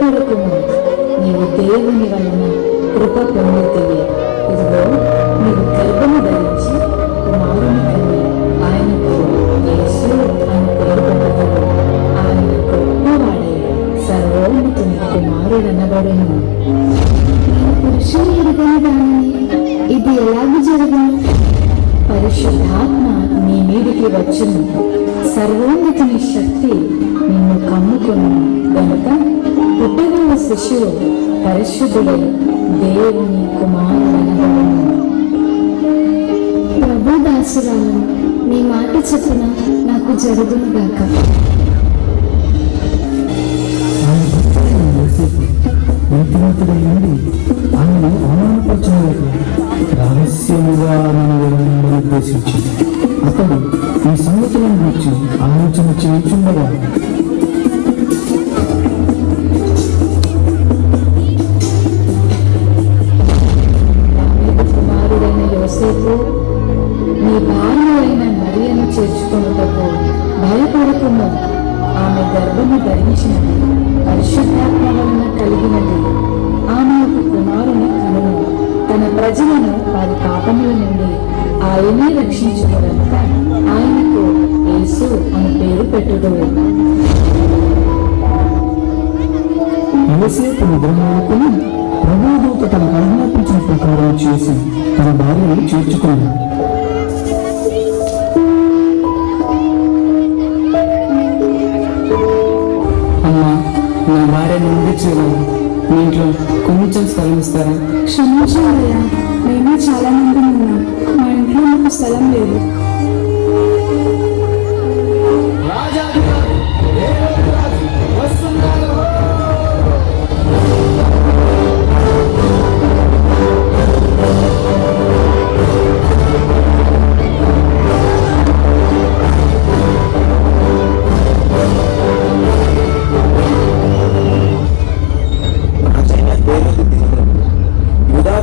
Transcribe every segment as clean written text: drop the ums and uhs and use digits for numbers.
భయపడకుము, నీవు దేవుని వలన కృప పొందుతవి. ఇదిగో నీవు గర్భము ధరించి కుమారుని కని ఆయనకు యేసు అని పేరు పెట్టెదవు. ఆయన గొప్పవాడై సర్వోన్నతుని కుమారుడనబడును. పురుషుని ఎరుగని దానిని ఇది ఎలాగ జరగను? పరిశుద్ధాత్మ నీ మీదికి వచ్చును, సర్వోన్నతుని శక్తి నిన్ను కమ్ముకొను గనుక పుట్టగల శిశువు పరిశుద్ధుడై దేవుని కుమారుడనబడును. ప్రభు దాసురాలను, నీ మాట చొప్పున నాకు జరుగును గాక. నీతిమంతుడై ఉండి ఆయనను అవమానపరచడానికి రహస్యముగా నిర్దేశించి అతడు ఈ సంగతులను గురించి ఆలోచన చేయుచుండగా కుమారుడైన యోసేపు, నీ భార్య అయిన మరియను చేర్చుకొనుటకు భయపడకుము. ఆమె గర్భము ధరించినది పరిశుద్ధాత్మ వలన కలిగినది. ఆమె ఒక కుమారుని కనును. తన ప్రజలను వారి పాపముల నుండి ఆయనే రక్షించుకోగలక ఆయనకు యేసు అని పేరు పెట్టుదురు. యోసేపు నిద్రమేలుకొని ప్రభుదూత తనకు ఆజ్ఞాపించిన ప్రకారం చేసి తన భార్యను చేర్చుకున్నాడు. అమ్మా, నా భార్య నుండి చూడాలి. మీ ఇంట్లో కొంచెం స్థలం ఇస్తారా? క్షమించాలయ్యా, మేము చాలా మంది ఉన్నాం. మా ఇంట్లో నాకు స్థలం లేదు.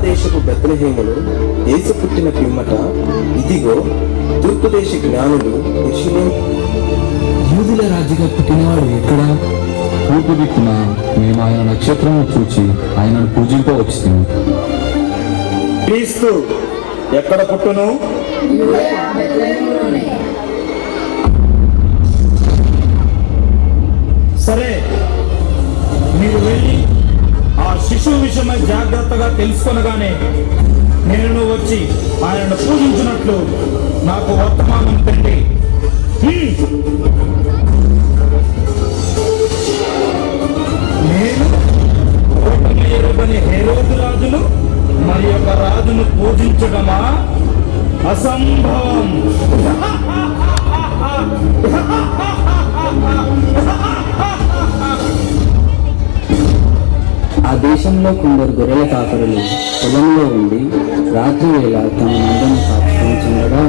దేశపు బెత్లెహేములో యేసు పుట్టిన పిమ్మట ఇదిగో తూర్పు దేశ జ్ఞానులు యెరూషలేము యూదుల రాజుగా పుట్టినవాడు ఎక్కడ? తూర్పు దిక్కున మేము ఆయన నక్షత్రము చూచి ఆయనను పూజింపవచ్చును. క్రీస్తు ఎక్కడ పుట్టును? సరే, మీరు వెళ్ళి ఆ శిశువు విషయమై జాగ్రత్తగా తెలుసుకొనగానే నేను వచ్చి ఆయనను పూజించినట్లు నాకు వర్తమానం పెట్టి నేను ఎరుగని హేరోదు రాజును మరి ఒక రాజును పూజించడమా అసంభవం. ఆ దేశంలో కొందరు గొర్రెల కాపరులు పొలంలో ఉండి రాత్రి వేళ తమ మందను కాచుకుంటుండగా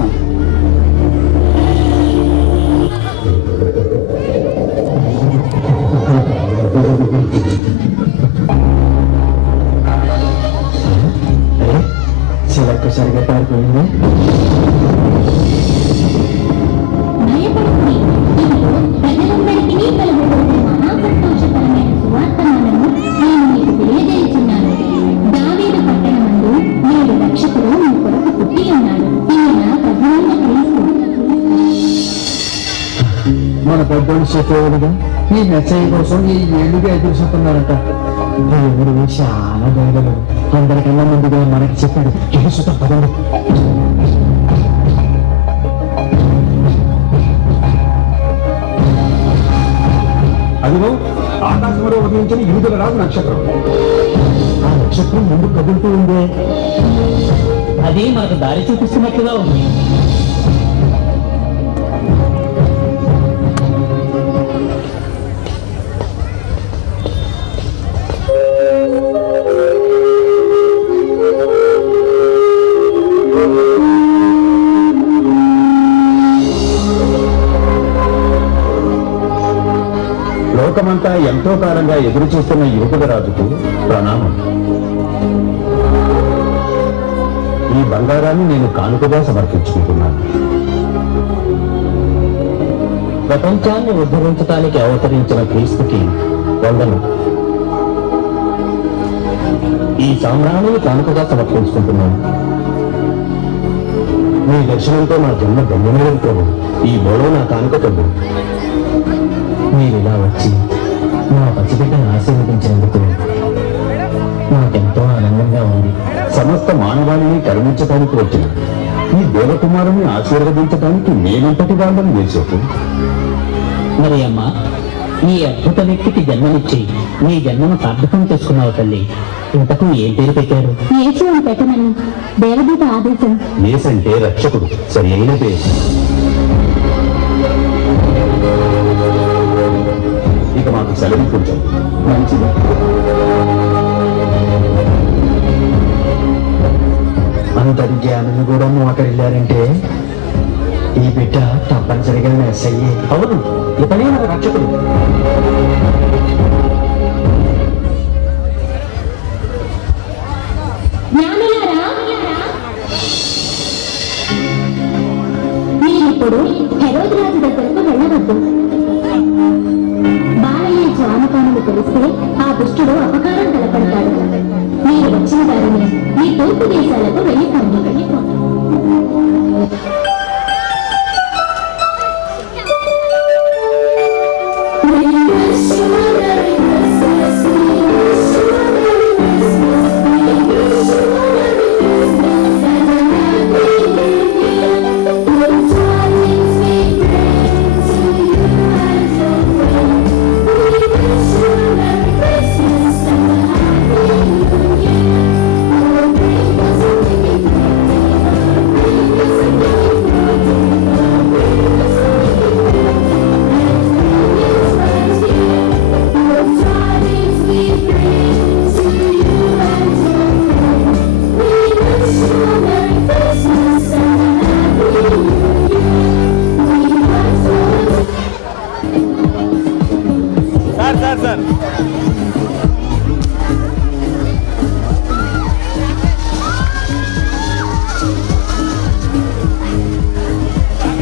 చివరిసారిగా పారిపోయింది. మన పెద్దోళ్ళు చెప్పేవాడుగా ఈ మెసేజ్ కోసం ఈ ఏళ్ళుగా ఎదురు చూస్తున్నారట. దేవుడు చాలా దయగలడు. అందరికన్నా ముందుగా మనకి చెప్పాడు. ఎదురుసుత పదండి. అదిగో ఆకాశంలో ఉదయించిన యూదుల రాజు నక్షత్రం. ఆ నక్షత్రం ముందు కదులుతూ ఉందే. అది మనకు దారి చూపిస్తున్నట్లుగా ఉంది. లోకమంతా ఎంతో కాలంగా ఎదురు చూస్తున్న యూదుల రాజుకు ప్రణామం. ఈ బంగారాన్ని నేను కానుకగా సమర్పించుకుంటున్నాను. ప్రపంచాన్ని ఉద్ధరించడానికి అవతరించిన క్రీస్తుకి వందనం. ఈ సామ్రాణిని కానుకగా సమర్పించుకుంటున్నాను. మీ దర్శనంతో నా జన్మ ధన్యమైన ప్రభు. ఈ బోలో నా కానుక ప్రభు. మీరు ఇలా వచ్చి మా పసిబిడ్డను ఆశీర్వదించినందుకు నాకెంతో ఆనందంగా ఉంది. సమస్త మానవాళిని కరుణించడానికి వచ్చిన ఈ దేవకుమారుని ఆశీర్వదించడానికి నేనంతటి వాళ్ళని చేసేపు. మరి అమ్మ, ఈ అద్భుత వ్యక్తికి జన్మనిచ్చి నీ జన్మను సార్థకం చేసుకున్నావు తల్లి. ఇంతకు ఏం పేరు పెట్టారు? యేసు అని పెట్టమని దేవదూత ఆదేశం. ఏసంటే రక్షకుడు, సరి అయిన పేరు. ఇక మాకు సెలవు కొంచెం మంచిది. అంతటి జ్ఞానులు కూడా మోకరిల్లారంటే ఈ బిడ్డ తప్పనిసరిగా మెస్ అయ్యే. అవును, ఇతనే మన రక్షకుడు. మీరిప్పుడు హెరోదు రాజు దగ్గరకు వెళ్ళవద్దు. బాలయ్య స్వామకానులు తెలిస్తే ఆ దుష్టుడు అపకారం తలపడతాడు. మీరు వచ్చిన దారిని మీ తూర్పు దేశాలకు వెళ్ళిపోండి. సార్